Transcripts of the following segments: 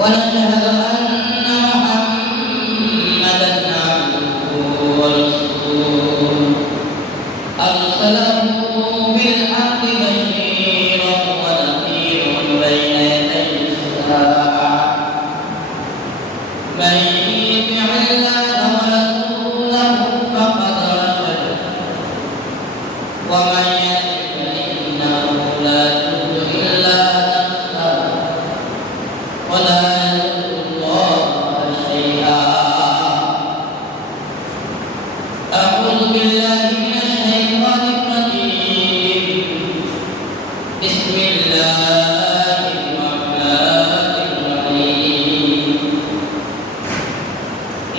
ونشهد أن محمدا عبده ورسوله أرسله بالحق بشيرا ونذيرا بين يدي الساعة من يطع الله ورسوله فقد رشد ومن يشرك فإنه لا يضر إلا نفسه ولا يضر الله شيئا. أعوذ بالله من الشيطان الرجيم. بسم الله الرحمن الرحيم.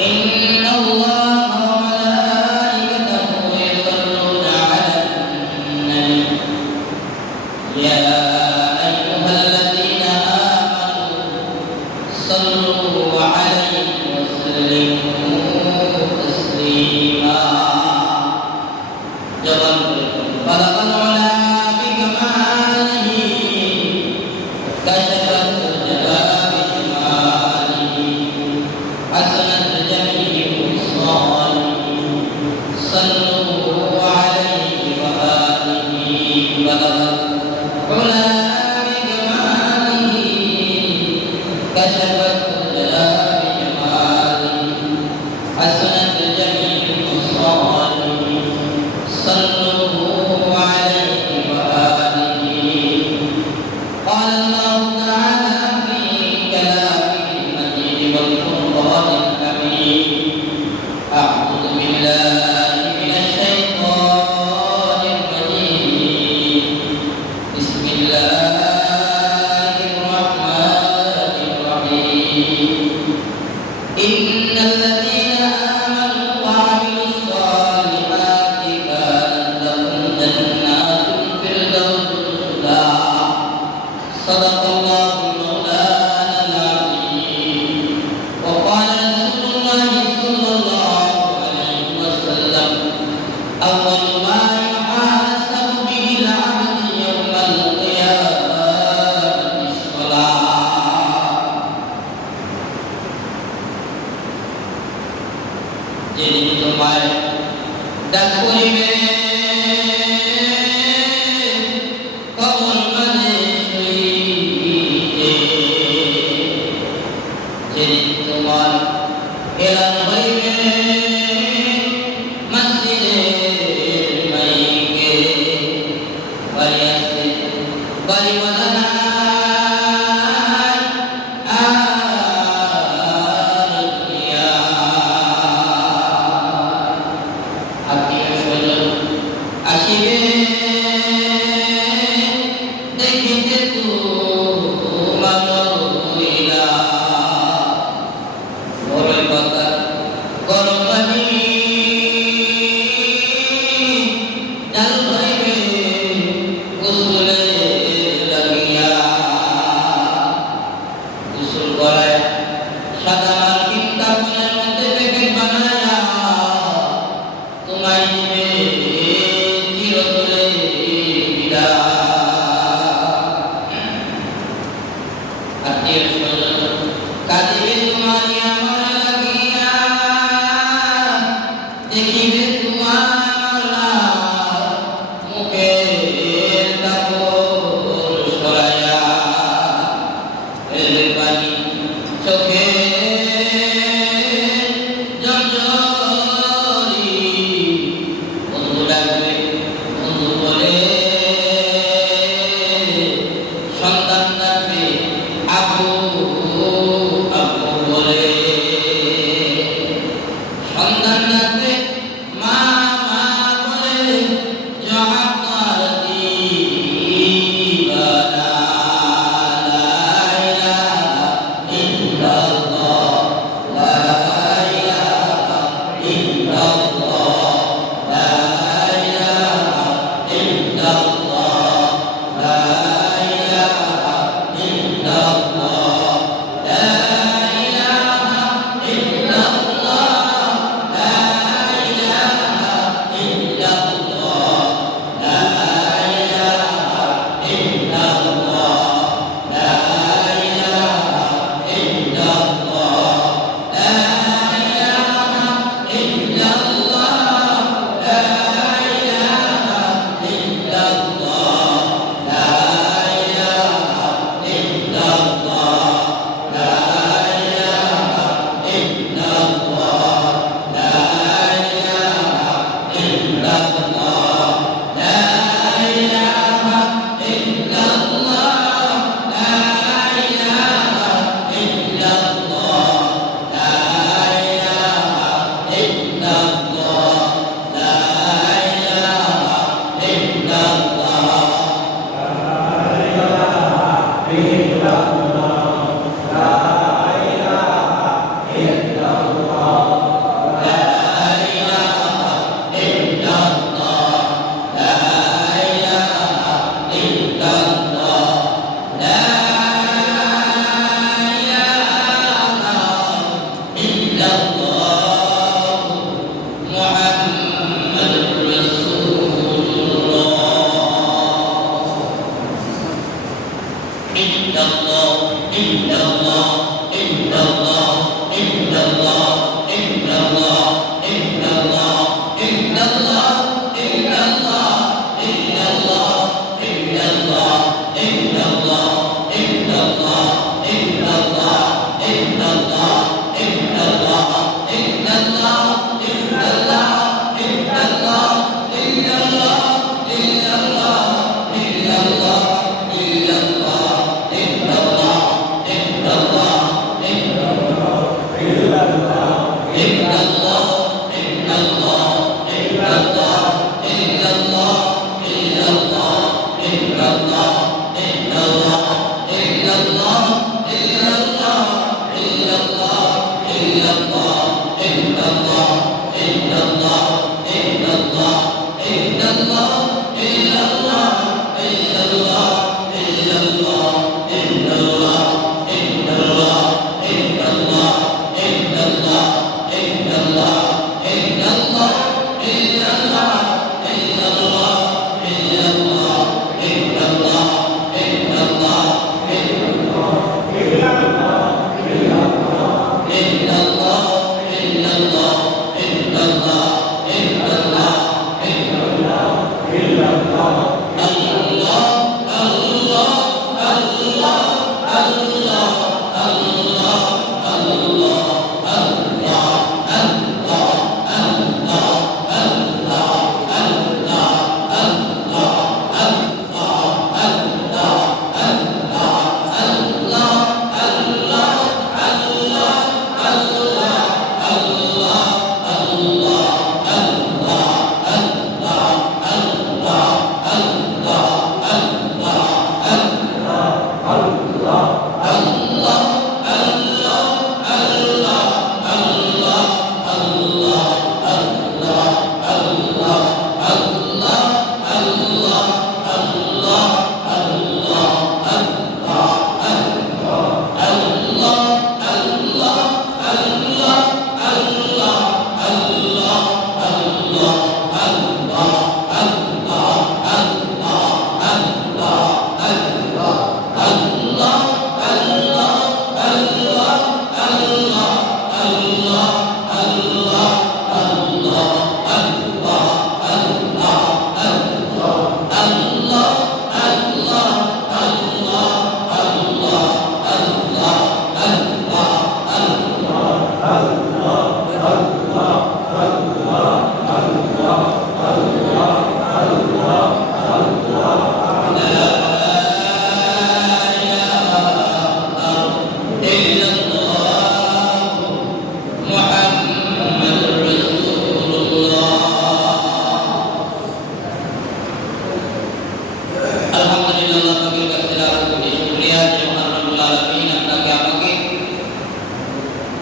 إن الله وملائكته يصلون على النبي يا أيها الذين آمنوا صلوا عليه وسلموا تسليما. بلغ العلا بكماله كشف الدجى بجماله حسنت جميع خصاله صلوا عليه وآله. بلغ العلا بكماله كشف الدجى بجماله حسنت جميع خصاله صلوا عليه وآله. قال الله تعالى في كلامه المجيد والفرقان الحميد. أعوذ بالله من الشيطان الرجيم. بسم الله الرحمن الرحيم. إن الذين آمنوا وعملوا الصالحات كانت لهم جنات الفردوس نزلا. صدق الله مولانا العظيم. وقال رسول الله صلى الله عليه وسلم أول ما يحاسب به العبد يوم القيامة الصلاة. যেদিন তোমার ডাক করিবে কবর মাঝে শুইতে, যেদিন তোমার এলান হইবে মসজিদের মাইকে, বাড়ি আসতে বাড়ি বাজানা আসিবে দেখিতে তোমার হইলা ভোরের পাতা গরম পানি জাল হইবে গোসলে লাগিয়া। গোসল করায় সাদা মার্কিন কাপড়ের মধ্যে প্যাকেট বানায়া তোমায় দিবে চিরতরে বিদায়। আত্মীয় স্বজন কাঁদিবে তোমারই আমার লাগিয়া, দেখিবে তোমার লাশ মুখের কাপড় সরাইয়া। এলে পানি চোখে জর্জরি, বন্ধু ডাকবে বন্ধু বলে, সন্তান ডাকবে আপু আপু বলে, সন্তান ডাকবে মা মা বলে, জবাব তার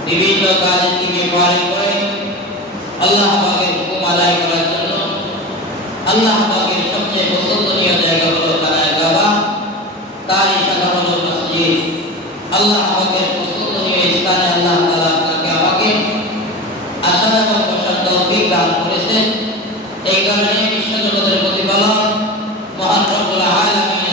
বিভিন্ন কাজের থেকে ফারিগ করে আল্লাহ পাকের হুকুম আদায় করার জন্য আল্লাহ পাকের সবচেয়ে পছন্দনীয় জায়গা হলো কাবা, তারই শাখা হলো মসজিদ। আল্লাহ পাকের পছন্দনীয় স্থানে আল্লাহ তাআলা আপনাকে আমাকে আসার এবং বসার তৌফিক দান করেছেন। এই কারণে বিশ্বজগতের প্রতিপালক মহান রব্বুল আলামিন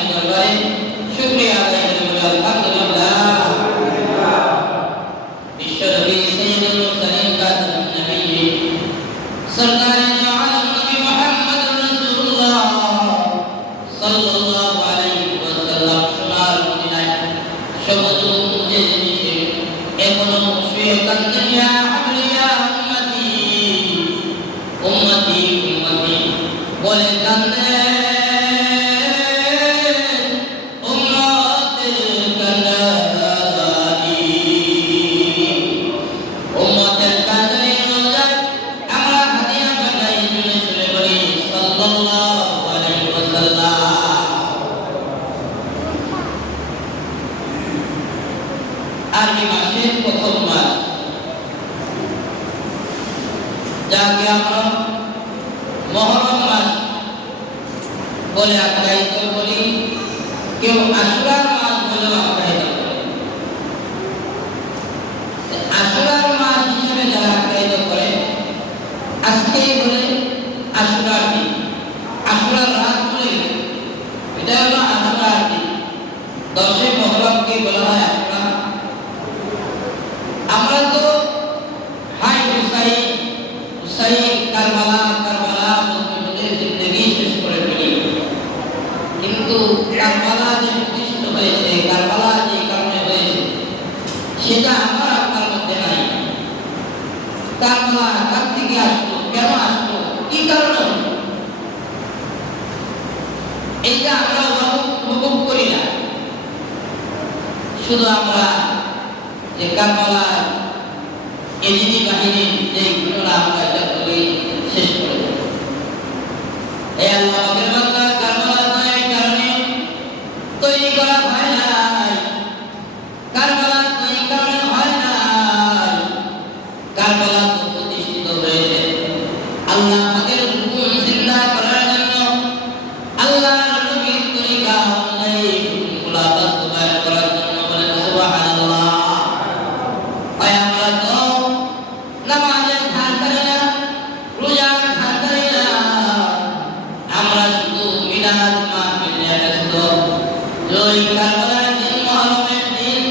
আরবি মাসের প্রথম মাস, যাকে আমরা মুহররম মাস বলে আখ্যায়িত করি, কেউ আশুরার মাস বলে আখ্যায়িত করে। আশুরার মাস হিসেবে যারা আখ্যায়িত করে, আজকে বলে আশুরার দিন, আশুরার রাত চলে গেছে, এটা হলো আশুরার দিন। 10 মুহররমকে বলা হয় আশুরা। আমরা তো হাই হুসাইন কারবালা বলতে জিন্দগি শেষ করে ফেলি, কিন্তু কারবালা যে প্রতিষ্ঠিত হয়েছে, কারবালা যে কারণে হয়েছে, সেটা আমার আপনার মধ্যে নাই। কারবালা কার থেকে আসলো, কেন আসলো, কি কারণে হলো, এটা আমরা উপভোগ করি না। শুধু আমরা যে কারবালা এজিদি বাহিনীর যে ঘটনা, আমরা এটা বলে শেষ করে দেব। এই আল্লাহ পাকের বান্দা, কারবালা নয় কারণে তৈরি করা হয় নাই, কারবালা এই কারণে হয় নাই, কারবালা তো প্রতিষ্ঠিত হয়েছে আল্লাহ পাকের হুকুম জিন্দা করার জন্য, আল্লাহ নবীর তরিকা অনুযায়ী হুকুমগুলো বাস্তবায়ন করার জন্য। বলেন সুবহানাল্লাহ। আমরা তো নামাজের ধার ধারি না, রোজার ধার ধারি না, আমরা শুধু মিলাদ মাহফিল নিয়ে ব্যস্ত। ওই কারবালার দিন, মুহররমের দিন,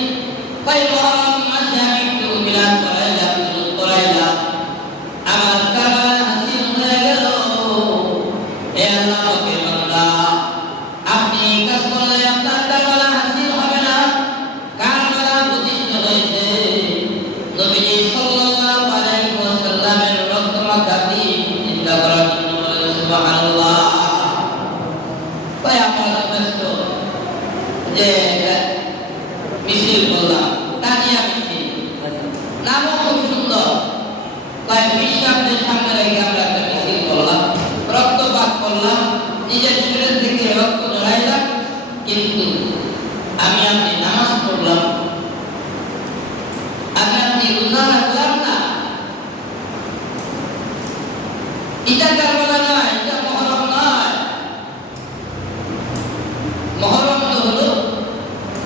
ওই মুহররম মাসে আমি একটু মিলাদ করাইলাম, দুরূদ করাইলাম, আমার কারবালা হাসিল হয়ে গেল। হে আল্লাহ পাকের বান্দা, আপনি এই কাজ করলে আপনার কারবালা হাসিল হবে না। কারবালা প্রতিষ্ঠিত হয়েছে নবীজি সাল্লাল্লাহু আলাইহি ওয়াসাল্লামের রক্তমাখা দিন চিন্তা করার জন্য। বলেন সুবহানাল্লাহ। তাই আমরা তো ব্যস্ত যে মিছিল বললাম, তাজিয়া মিছিল, নামও খুব সুন্দর। তাই বিশ্বাসের সামনে রেখে আমরা একটা মিছিল করলাম, রক্তপাত করলাম, নিজের শরীর থেকে রক্ত ঝরাইলাম, কিন্তু আমি আপনি নামাজ পড়লাম, আপনি রোজা রাখলাম না। এটা কারবালা নয়, এটা মুহররম নয়। মুহররম তো হলো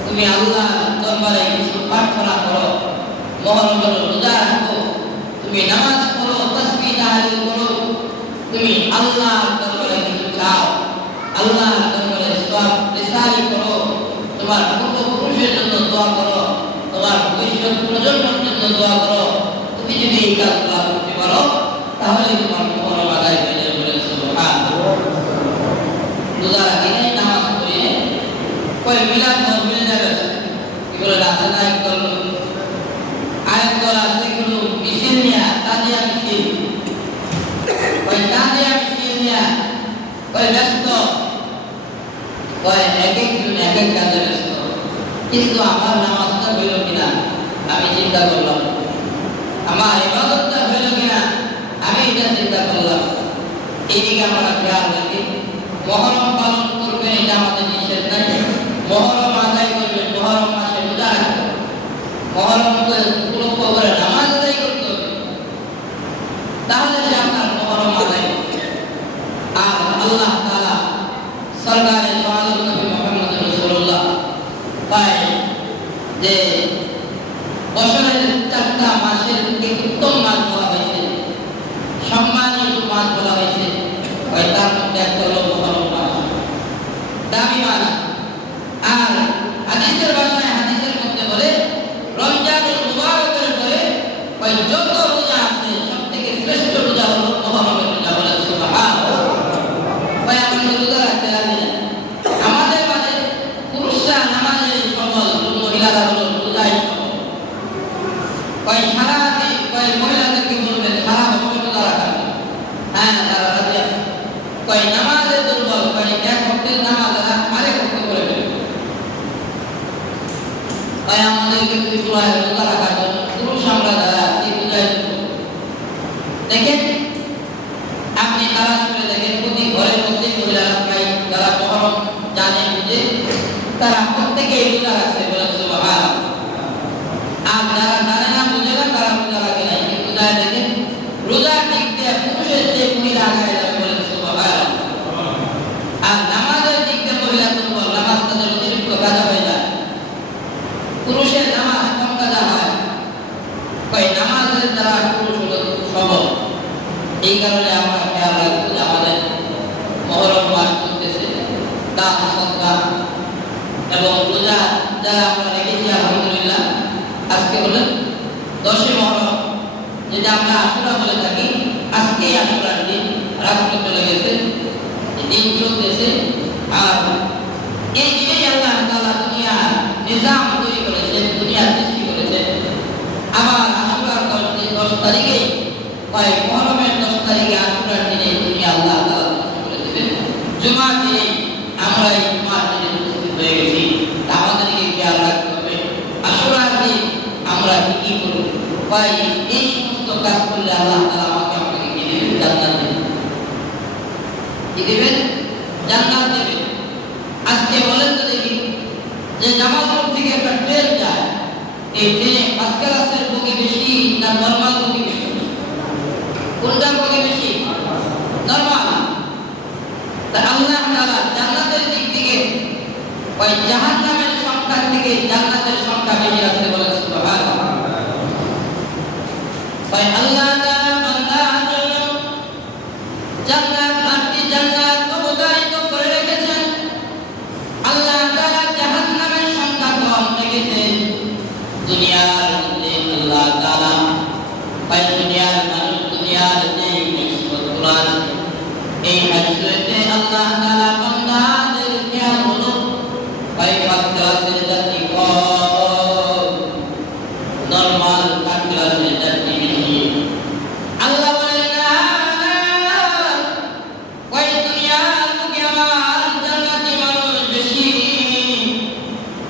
তুমি আল্লাহ দরবারে কিছু প্রার্থনা করো, মুহররম হলো রোজা রাখো, তুমি নামাজ পড়ো, তাসবিহ তাহলিল করো, তুমি আল্লাহর দরবারে কিছু চাও, আল্লাহর দরবারে সওয়াব রিসালি করো, তোমার পূর্বপুরুষের জন্য দোয়া করো, তোমার ভবিষ্যৎ প্রজন্মের জন্য দোয়া করো। তুমি যদি এই কাজগুলো করতে পারো, তাহলে তোমার মুহররম আদায় হয়ে যাবে। বলেন সুবহানাল্লাহ। রোজা রাখি নাই, নামাজ পড়ি নাই, কই মিলাদ মাহফিলে যাবে, এগুলো আছে না? একদল আরেকদল আছে, এগুলো মিছিল নিয়ে, তাজিয়া মিছিল, কই তাজিয়া মিছিল নিয়ে কই ব্যস্ত, কই এক একজন এক এক কাজে ব্যস্ত। কিন্তু আমার নামাজটা হইল কিনা আমি চিন্তা করলাম, আমার ইবাদতটা হইল কিনা আমি এটা চিন্তা করলাম। এইদিকে আমরা খেয়াল রাখি, মুহররম পালন করবেন, এটা আমাদের নিষেধ নাই। মুহররম আদায় করবেন, মুহররম মাসে রোজা রাখবেন, মুহররমকে উপলক্ষ করে নামাজ আদায় করতে হবে, তাহলে সে আপনার মুহররম আদায় করবে। আর আল্লাহ তাআলা সরকারে দো আলম নবী মুহাম্মদ রাসূলুল্লাহ পায় যে বছরের 4টা মাসের উত্তম মাস বলা হয়েছে, সম্মানিত মাস বলা হয়েছে, তার মধ্যে একটা হলো মুহররম মাস, দামি মাস। আর হাদিসের ভাষায়, হাদিসের মধ্যে বলে রমজানুল মুবারকের পরে যত রোজা আছে সব থেকে শ্রেষ্ঠ রোজা হলো মুহররমের রোজা। বলেন সুবহানাল্লাহ। আমরা রোজা রাখতে রাজি না। আমাদের মাঝে পুরুষরা নামাজে সফল, মহিলারা হলো রোজায় সফল। সারা দিন মহিলাদেরকে বলবেন সারা বছর রোজা রাখা, হ্যাঁ তারা রাজি আছে। নামাজে দুর্বল, এক ভক্তের নামাজ আরেক ভক্ত করে ফেলবে। আমাদেরকে রোজা রাখার জন্য পুরুষ আমরা যারা আছি রোজায় দেখেন, আপনি তালাশ করে দেখেন, প্রতি ঘরের মধ্যে মহিলারা প্রায় যারা মুহররম জানে বুঝে, তারা প্রত্যেকে রোজা রাখছে। বলেন সুবহানাল্লাহ। আর যারা জানে না বুঝে না তারা রোজা রাখে নাই, কিন্তু যারা দেখেন রোজার দিক দিয়ে পুরুষের চেয়ে মহিলা আগায় যাবে বলেন সুবহানাল্লাহ। আর নামাজের দিক দিয়ে মহিলা দুর্বল, নামাজ তাদের অতিরিক্ত কাজা হয়ে যায়। পুরুষের নামাজ কম কাজা হয়, কই নামাজের দ্বারা পুরুষ হলো সবল। এই কারণে আমরা খেয়াল রাখবো যে আমাদের মহরম মাস চলতেছে, দান সদকা এবং রোজা যারা আমরা রেখেছি আলহামদুলিল্লাহ। আজকে হলো 10 মহরম, যেটা আমরা আশুরা বলে থাকি। আজকেই আশুরার দিন, রাত্র চলে গেছে, দিন চলতেছে। আর এই দিনেই আল্লাহ তাআলা দুনিয়ার নিজাম তৈরি করেছেন, দুনিয়া সৃষ্টি করেছেন। আবার আশুরার 10 তারিখে মহরমের 10 তারিখে আশুরার দিনে দুনিয়া আল্লাহ তাআলা সৃষ্টি করে দেবেন। জুমার দিনে আমরা এই জুমার দিনে উপস্থিত হয়ে গেছি। আমাদেরকে খেয়াল রাখতে হবে আশুরার দিন আমরা কি করব। এই সমস্ত কাজ করলে আল্লাহ তাআলা আমাকে আপনাকে কি দিবেন? জান্নাত দিবেন। কি দিবেন? জান্নাত দিবেন। আজকে বলেন তো দেখি, যে জামালপুর থেকে একটা ট্রেন যায়, এই ট্রেনে ফার্স্ট ক্লাসের বগি বেশি না নরমাল বগি বেশি? কোনটার বগি বেশি? নরমাল। তা আল্লাহ তাআলা জান্নাতের দিক থেকে ওই জাহান্নামের সংখ্যা থেকে জান্নাতের সংখ্যা বেশি রাখতে বলেন সুবহানাল্লাহ। তাই আল্লাহ তাআলা বান্দার জন্য জান্নাত, 8টি জান্নাত অবধারিত করে রেখেছেন। আল্লাহ তাআলা জাহান্নামের সংখ্যা কম রেখেছেন। দুনিয়ার মধ্যে আল্লাহ তাআলা দুনিয়ার মানুষ, দুনিয়ার যে নিসবতগুলো আছে, এই হাদিসে আল্লাহ তাআলা বান্দাদের খেয়াল হলো ফার্স্ট ক্লাসের যাত্রী কম, নরমাল থার্ড ক্লাসের যাত্রী বেশি। আল্লাহ বলেন না, দুনিয়ার লোকে আমার জান্নাতি মানুষ বেশি,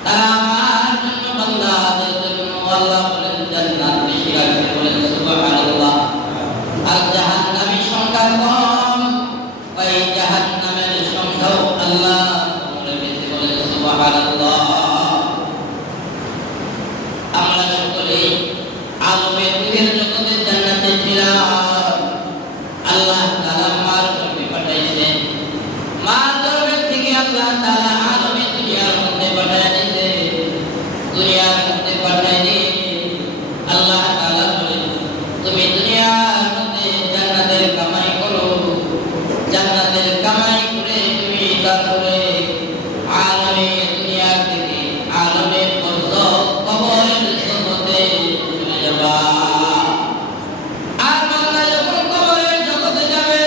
তারা আমার জন্য বান্দাদের জন্য আল্লাহ বলেন জান্নাত বেশি রাখতে বলেন সুবহানাল্লাহ। আর জাহান্নামী সংখ্যা কম, ওই জাহান্নামের সংখ্যাও আল্লাহ রেখেছে বলেন সুবহানাল্লাহ। আমরা সকলে আলমের নূরের জগতে জান্নাতে ছিলাম। আল্লাহ তাআলা মার গর্ভে পাঠাইছেন, মার গর্ভের থেকে আল্লাহ তাআলা আলমে দুনিয়ার মধ্যে পাঠায় দিয়েছে। দুনিয়ার মধ্যে পাঠায় দিয়ে আল্লাহ তাআলা বলেন, তুমি দুনিয়ার মধ্যে জান্নাতের কামাই করো, জান্নাতের কামাই করে তুমি তারপরে আলমে দুনিয়া থেকে আলমে বরজখ কবরের জগতে চলে যাবা। আর বান্দা যখন কবরের জগতে যাবে,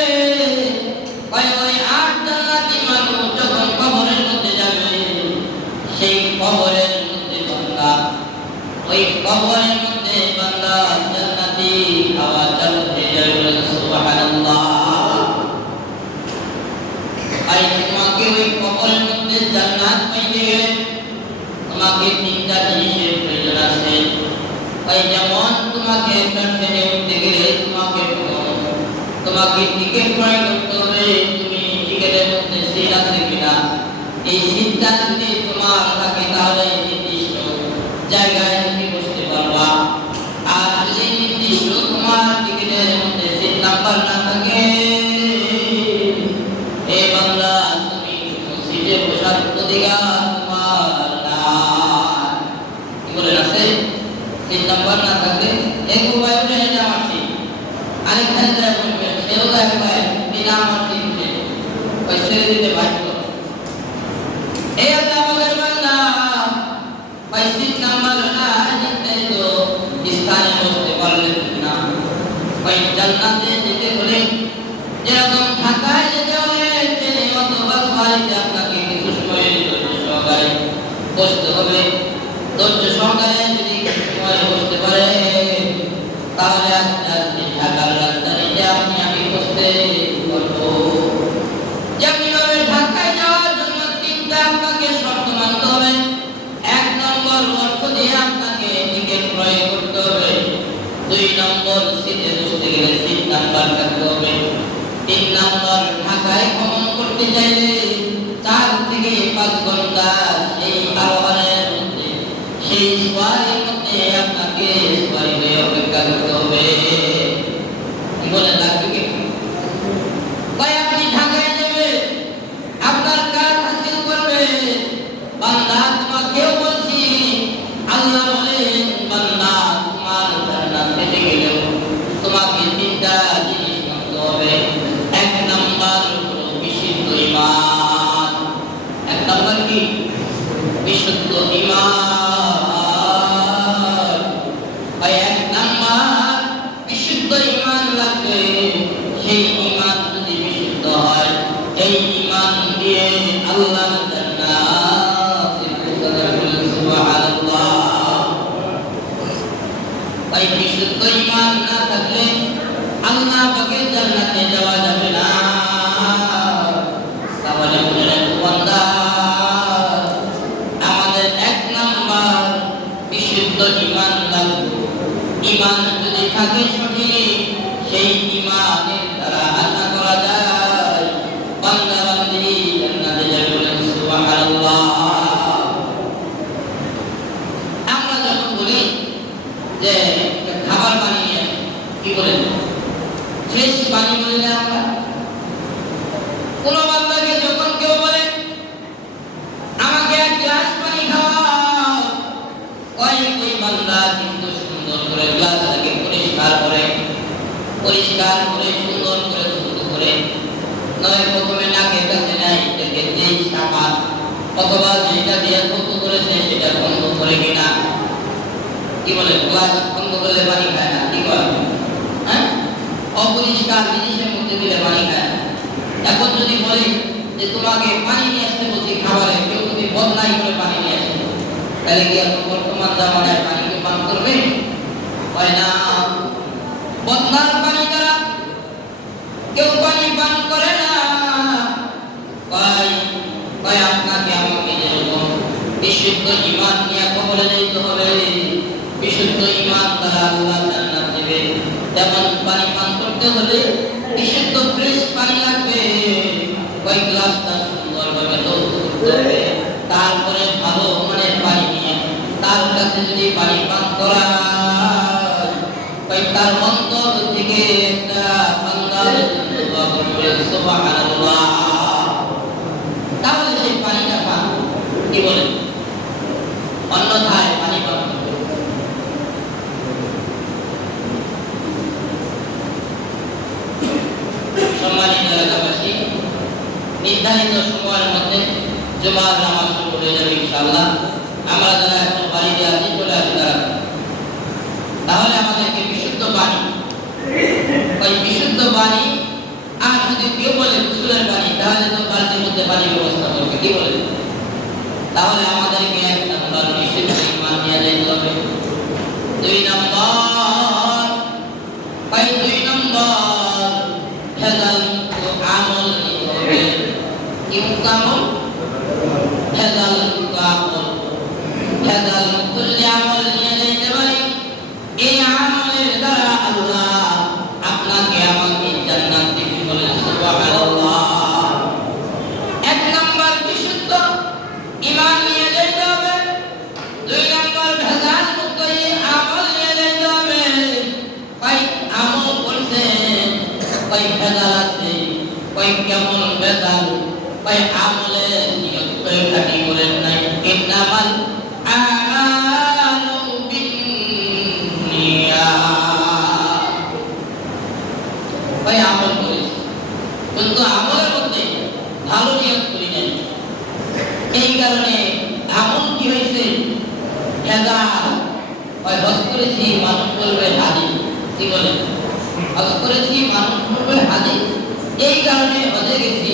ওই 8 জান্নাতি মানুষ যখন কবরের মধ্যে যাবে, সেই কবরের মধ্যে বান্দা, ওই কবরের মধ্যে বান্দা জান্নাতি হাওয়া চালু হয়ে যাবে বলেন সুবহানাল্লাহ। আর তোমাকে ওই কবরের মধ্যে জান্নাত পাইতে গেলে তোমাকে 3টা জিনিসের প্রয়োজন আছে। ওই যেমন তোমাকে একটা ট্রেনে উঠতে গেলে তোমাকে টিকিট ক্রয় করতে হবে, তুমি টিকিটের মধ্যে সিট আছে কিনা। এই সিটটা যদি তোমার থাকে তাহলে নির্দিষ্ট জায়গায় তুমি বসতে পারবা। আর যদি নির্দিষ্ট তোমার টিকিটের মধ্যে সিট নাম্বার না থাকে, এই বান্দা তুমি সিটে বসার অধিকার তোমার নাই। কি বলেন আছে? সিট নাম্বার না থাকলে এক উপায় উঠে যেতে আমার সিট, আরেকখানে যায় বলবে সেও যায় উপায় বিনা আমার সিট উঠে ওই ছেড়ে দিতে বাধ্য। এই আছে আমাদের বান্দা, ওই সিট নাম্বার না নির্ধারিত স্থানে বসতে পারলে না। ওই জান্নাতে যেতে হলে যেরকম ঢাকায় যেতে হলে ট্রেনে অথবা বাড়িতে আপনাকে কিছু সময় ধৈর্য সহকারে বসতে হবে। ধৈর্য সহকারে যদি কিছু সময় বসতে পারে, তাহলে আস্তে আস্তে ঢাকার রাজধানীতে আমি বসতে পারবো। যেমনিভাবে ঢাকায় যাওয়ার জন্য 3টা আপনাকে শর্ত মানতে হবে। 1 নম্বর অর্থ দিয়ে আপনাকে টিকিট ক্রয় করতে হবে। 2 নম্বর সিটে বসতে গেলে সিট নাম্বার থাকতে হবে। 3 নম্বর ঢাকায় ভ্রমণ করতে চাইলে 4 থেকে 5 ঘন্টা সেই আরোহণের মধ্যে, সেই সওয়ারি বিশুদ্ধ ঈমান। এক নাম্বার বিশুদ্ধ ঈমান লাগবে। সেই ঈমান যদি বিশুদ্ধ হয়, এই ঈমান দিয়ে আল্লাহর জান্নাতে পৌঁছাতে পারবেন। সুবহানাল্লাহ। তাই বিশুদ্ধ ঈমান না থাকলে আল্লাহ পাকের জান্নাতে যাওয়া যাবে না। তাহলে বান্দা, আমাদের এক নাম্বার বিশুদ্ধ ঈমান লাগবে। ঈমান যদি থাকে সঠিক, সেই ঈমানের দ্বারা আশা করা যায় বান্দা বান্দি জান্নাতে যাবে। বলেন সুবহানাল্লাহ। আমরা যখন বলি যে খাবার পানি নিয়ে কি বলেন, ফ্রেশ পানি বলি না আমরা? কোন বান্দাকে যখন কেউ বলে আমাকে এক গ্লাস পানি খাওয়াও, ওই বান্দা কিন্তু সুন্দর করে গ্লাসটাকে পরিষ্কার করে সুন্দর করে শুরু করে, নয় প্রথমে নাকের কাছে নাই দেখে যেই সাবান অথবা যেটা দিয়ে বন্ধ করেছে সেটা বন্ধ করে কিনা। কি বলে, গ্লাস বন্ধ করলে পানি খায় না, কি বলে? হ্যাঁ, অপরিষ্কার জিনিসের মধ্যে দিলে পানি খায় না। এখন যদি বলে যে তোমাকে পানি নিয়ে আসতে বলছি খাবারে, কেউ যদি বদলাই করে পানি নিয়ে আসে, তাহলে কি এখন বর্তমান জামানায় পানি কি পান করবে? হয় না। বদলার পানি দ্বারা কেউ পানি পান করে না। আপনাকে আমাকে যেরকম বিশুদ্ধ ঈমান নিয়ে কবরে যেতে হবে, বিশুদ্ধ ঈমান দ্বারা আল্লাহ জান্নাত দেবে, তেমন পানি পান করতে হলে বিশুদ্ধ ফ্রেশ পানি লাগবে। ওই গ্লাসটা সুন্দরভাবে ধৌত করতে হবে, তারপরে ভালো মানের পানি নিয়ে তার কাছে যদি পানি পান করা, তার অন্তর থেকে একটা বান্দার দোয়া করবে সুবহানাল্লাহ, তাহলে সেই পানিটা পান। কি বলেন? অন্যথায় পানি পান করবে। সম্মানিত এলাকাবাসী, নির্ধারিত সময়ের মধ্যে জুমার নামাজ শুরু হয়ে যাবে ইনশাআল্লাহ। আমরা যারা এখন বাড়িতে আছি চলে আসি তারা। তাহলে আমাদেরকে বিশুদ্ধ পানি, ওই বিশুদ্ধ পানি, আর যদি কেউ বলে গোসলের পানি, তাহলে তো বালতির মধ্যে পানি ব্যবস্থা করবে। কি বলে? তাহলে আমাদেরকে এক নাম্বার বিশুদ্ধ ঈমান নিয়ে যেতে হবে। দুই নাম্বার ভেজাল আমল নিতে হবে। কি আমল? ভেজাল আমল। ভেজাল যদি আমল নিয়ে যেতে পারি, এই আমলের দ্বারা আল্লাহ আপনাকে আমাকে জান্নাত দিবে। বলেন সুবহানাল্লাহ। এক নাম্বার বিশুদ্ধ ঈমান নিয়ে যেতে হবে। দুই নাম্বার ভেজাল মুক্ত আমল নিয়ে যেতে হবে। ভাই আমল করছে, ভাই ভেজাল আছে, ভাই কেমন ভেজাল, ভাই আমলে নিয়ত করে খাটি বলেন নাই। ইন্নামাল আমালু বিন্নিয়াত। ভাই আমল করেছি, কিন্তু আমলের মধ্যে ভালো নিয়ত করি নাই, এই কারণে আমল কি হয়েছে? ভেজাল। ভাই হজ করেছি, মানুষ বলবে হাজি। কি বলেন? হজ করেছি, মানুষ বলবে হাজি, এই কারণে হজে গেছি,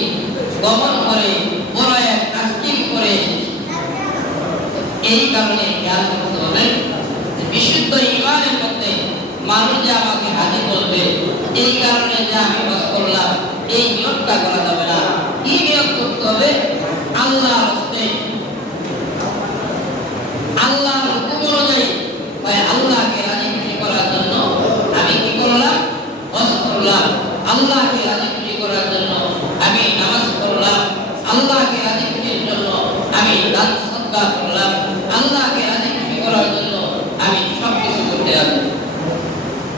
গমন করে বড় এক আস্কিম করে এসেছি। এই কারণে জ্ঞান করতে হবে বিশুদ্ধ ঈমানের মধ্যে মানুষ যে আমাকে হাজি বলবে, এই কারণে যে আমি হজ করলাম, এই নিয়তটা করা যাবে না। কি নিয়ত করতে হবে? আল্লাহর রাস্তে, আল্লাহর হুকুম অনুযায়ী, ভাই আল্লাহকে রাজি খুশি করার জন্য আমি কি করলাম? হজ করলাম। আল্লাহকে রাজি খুশি করার জন্য আমি নামাজ পড়লাম। আল্লাহকে রাজি খুশির জন্য আমি দান সদকা করলাম। আল্লাহকে রাজি খুশি করার জন্য আমি সবকিছু করতে আছি।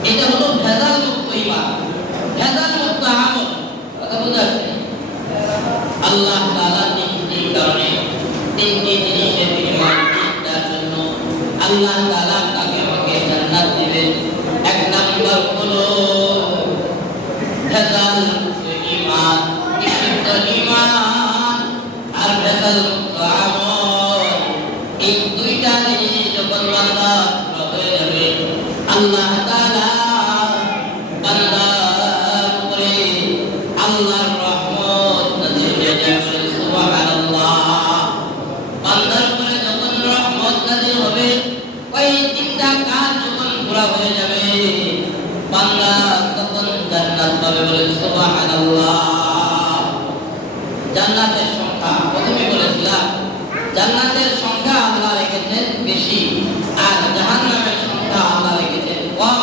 এটা হলো ভেজাল মুক্ত ঈমান, ভেজাল মুক্ত আমল। কথা বুঝা যাচ্ছে? আল্লাহ তাআলা এই কারণে তিনটি জিনিসের বিনিময় দেওয়ার জন্য আল্লাহ তাআলা তাকে আমাকে জান্নাত দিবেন। এক নাম্বার হলো ভেজাল মুক্ত ঈমান, বিশুদ্ধ ঈমান, আর ভেজাল মুক্ত আমল। হবে, বলেন সুবহানাল্লাহ। জান্নাতের সংখ্যা প্রথমে বলেছিলাম, জান্নাতের সংখ্যা আল্লাহ রেখেছেন বেশি, আর জাহান্নামের সংখ্যা আল্লাহ রেখেছেন কম।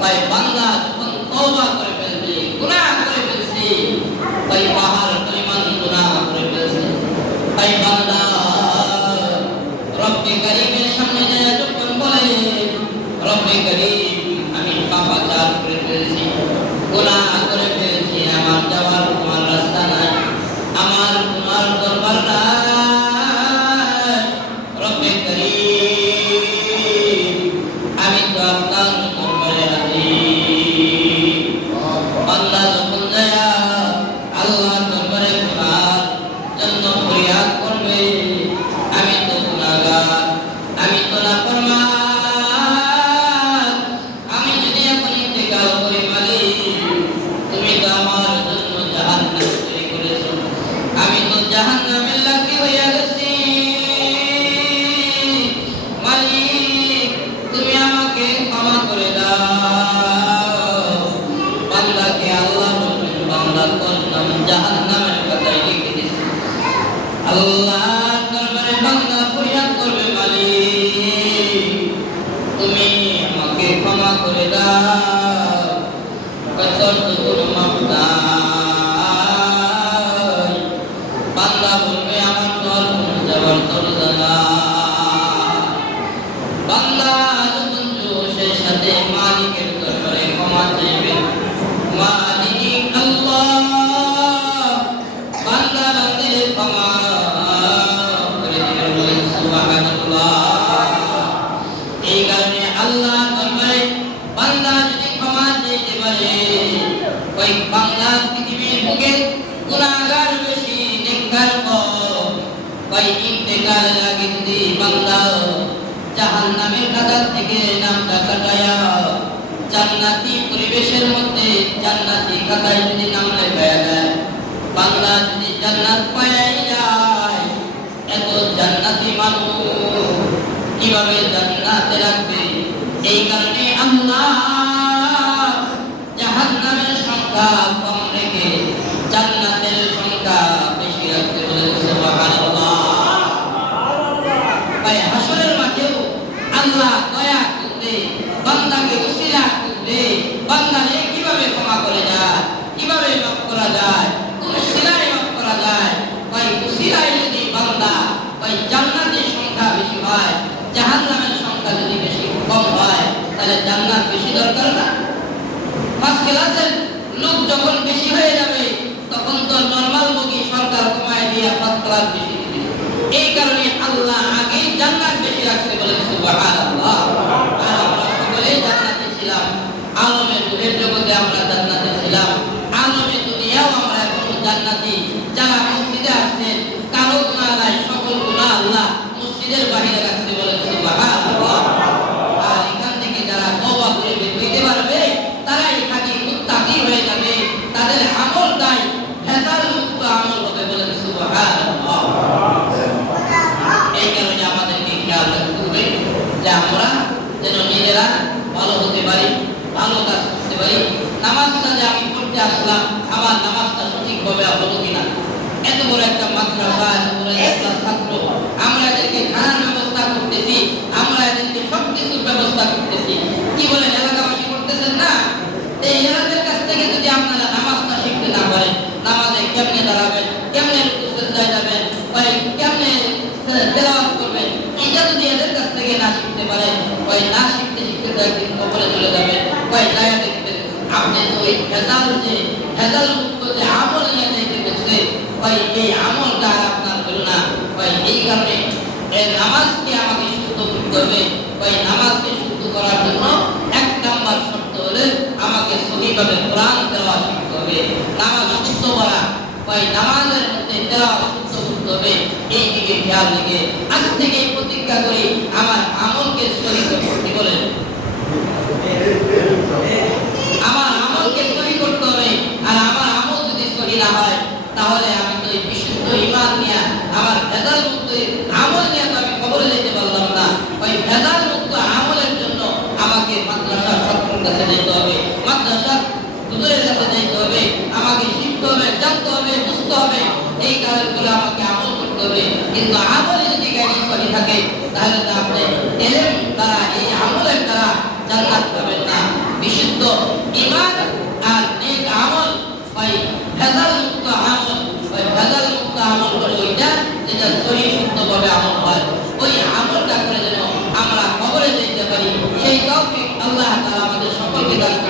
তাই বান্দা যখন তওবা করে ফেলবে, গুনাহ করে ফেলছে, তাই পাহাড় পরিমাণ গুনাহ করে ফেলছে, তাই বান্দা রব্বে কারীমের সামনে যায় যখন বলে, রব্বে কারীম আমি পাপাচার করে ফেলছি, গুনাহ করে ফেলছি, আমার যাওয়ার তোমার রাস্তা নাই, আমার তোমার দরবার নাই, রব্বে কারীম আমি তো আপনার দরবারে হাজির। বান্দা যখন যায় আল্লাহর দরবারে গুনাহর জন্য ফরিয়াদ করবে, আমি তো গুনাহগার, আমি তো নাফরমান, আমি যদি এখন ইন্তেকাল করি মালিক, তুমি তো আমার জন্য জাহান্নাম তৈরি করেছো, আমি তো জাহান্নামের লাকড়ি হইয়া গেছি, মালিক তুমি আমাকে ক্ষমা করে দাও। বান্দাকে আল্লাহ বলবেন, বান্দা তোর নাম জাহান্নামের কথাই লিখে দিয়েছে। আল্লাহর দরবারে বান্দা ফরিয়াদ করবে, মালিক তুমি আমাকে ক্ষমা করে দাও, তোর তো কোনো মাপ নাই। বান্দা বলবে, আমার তো আর কোনো যাওয়ার দরজা নাই। বান্দা যখন জোশের সাথে মালিকের দরবারে ক্ষমা চাইবে, মালিক আল্লাহ বান্দা বান্দির ক্ষমা করে দিবেন, বলেন সুবহানাল্লাহ। এই কারণে আল্লাহ দরবারে বান্দা যদি ক্ষমা চাইতে পারে, ওই বান্দা পৃথিবীর বুকে গুনাহগার বেশি, নেককার কম, ওই ইন্তেকালের আগে যদি বান্দা জাহান্নামের কাতার থেকে নামটা কাটায়া জান্নাতি পরিবেশের মধ্যে জান্নাতি খাতায় যদি নাম লেখায়া দেয়, বান্দা যদি জান্নাত পায় যায়, এত জান্নাতি মানুষ কিভাবে জান্নাতে রাখবে? এই কারণে আল্লাহ জাহান্নামের সংখ্যা কম রেখে জান্নাতের সংখ্যা বেশি রাখতে বলেন সুবহানাল্লাহ। তাই হাসরের মাঠেও আল্লাহ দয়া করবে, বান্দাকে উসিলা করবে, বান্দাকে কিভাবে ক্ষমা করে যায়, কিভাবে মাফ করা যায়, কোন উসিলায় মাফ করা যায়। তাই উসিলায় যদি বান্দা ওই জান্নাতের সংখ্যা বেশি হয়, জাহান্নামের সংখ্যা যদি বেশি কম হয়, তাহলে জান্নাত বেশি দরকার না? ফার্স্ট ক্লাসের লোক যখন বেশি হয়ে যাবে, তখন তো নরমাল বগি সরকার কমায় দিয়ে ফার্স্ট ক্লাস বেশি দিবে। এই কারণে আল্লাহ আগেই জান্নাত বেশি রাখতে বলেন সুবহানাল্লাহ। আর আমরা সকলেই জান্নাতে ছিলাম, আলমের রূহের জগতে আমরা জান্নাতে ছিলাম, আলমে দুনিয়াও আমরা এখন জান্নাতি। যারা মসজিদে আসছেন, কারো গুনাহ নাই, সকল গুনাহ আল্লাহ মসজিদের বাইরে রাখতে বলেন সুবহানাল্লাহ। আর এখান থেকে যারা তওবা করে বের হইতে পারবে, তারাই খাঁটি মুত্তাকি হয়ে যাবে, তাদের আমলটাই ভেজাল মুক্ত আমল হবে, বলেন সুবহানাল্লাহ। এই কারণে আমাদেরকে খেয়াল রাখতে হবে যে আমরা যেন নিজেরা ভালো হতে পারি, ভালো কাজ করতে পারি। নামাজটা যে আমি পড়তে আসলাম, আমার নামাজটা সঠিকভাবে হলো কিনা। এত বড় একটা মাদ্রাসা, এত বড় একটা ছাত্র, আমরা এদেরকে খানার ব্যবস্থা করতেছি, আমরা এদেরকে সব কিছুর ব্যবস্থা করতেছি, কি বলেন এলাকাবাসী করতেছেন না? এই এলাকার কাছ থেকে যদি আপনারা নামাজটা শিখতে না পারেন, নামাজে কেমনে দাঁড়াবেন, কেমনে রুকুতে যাবেন, কেমনে তেলাওয়াত করবেন, এটা যদি এদের কাছ থেকে না শিখতে পারেন, ওই না শিখতে শিখতে একদিন কবরে চলে যাবেন। ওই যায় দেখবেন আপনি তো ওই ভেজাল মুক্ত যে আমল নিয়ে যাইতে গেছে, ওই এই আমলটা আর আপনার হলো না। ওই এই কারণে এই নামাজকে আমাকে শুদ্ধ করতে হবে। ওই নামাজকে শুদ্ধ করার জন্য এক নাম্বার শর্ত হলে আমাকে সঠিকভাবে কোরআন তেলাওয়াত শিখতে হবে। নামাজ শুদ্ধ করা, ওই নামাজের মধ্যে তেলাওয়াত শুদ্ধ করতে হবে। এই দিকে খেয়াল রেখে আজ থেকে প্রতিজ্ঞা করি আমার আমলকে সহি করতে বলেন, আমার আমলকে সহি করতে হবে। আর আমার আমল যদি সহি না হয়, তাহলে আমি তো এই বিশুদ্ধ ঈমান নিয়ে, আমার ভেজাল মুক্ত আমল নিয়ে তো আমি কবরে যেতে পারলাম না। ওই ভেজাল মুক্ত আমলের জন্য আমাকে মাদ্রাসার ছাত্রের কাছে যেতে হবে, মাদ্রাসার হুজুরের কাছে যাইতে হবে, আমাকে শিখতে হবে, জানতে হবে, বুঝতে হবে, এই কাজগুলো আমাকে আমল করতে হবে। কিন্তু আমলে যদি গাড়ি চলে থাকে তাহলে তো আপনি এলেম দ্বারা, এই আমলের দ্বারা জান্নাত পাবেন না। বিশুদ্ধ ঈমান আর নেক আমল হয় ভেজাল মুক্ত আমল, ওই ভেজাল মুক্ত আমল হলো ওইটা যেটা সহি শুদ্ধভাবে আমল হয়। ওই আমলটা করে যেন আমরা কবরে যেতে পারি, সেই তৌফিক আল্লাহ তাআলা আমাদের সকলকে দান করুন।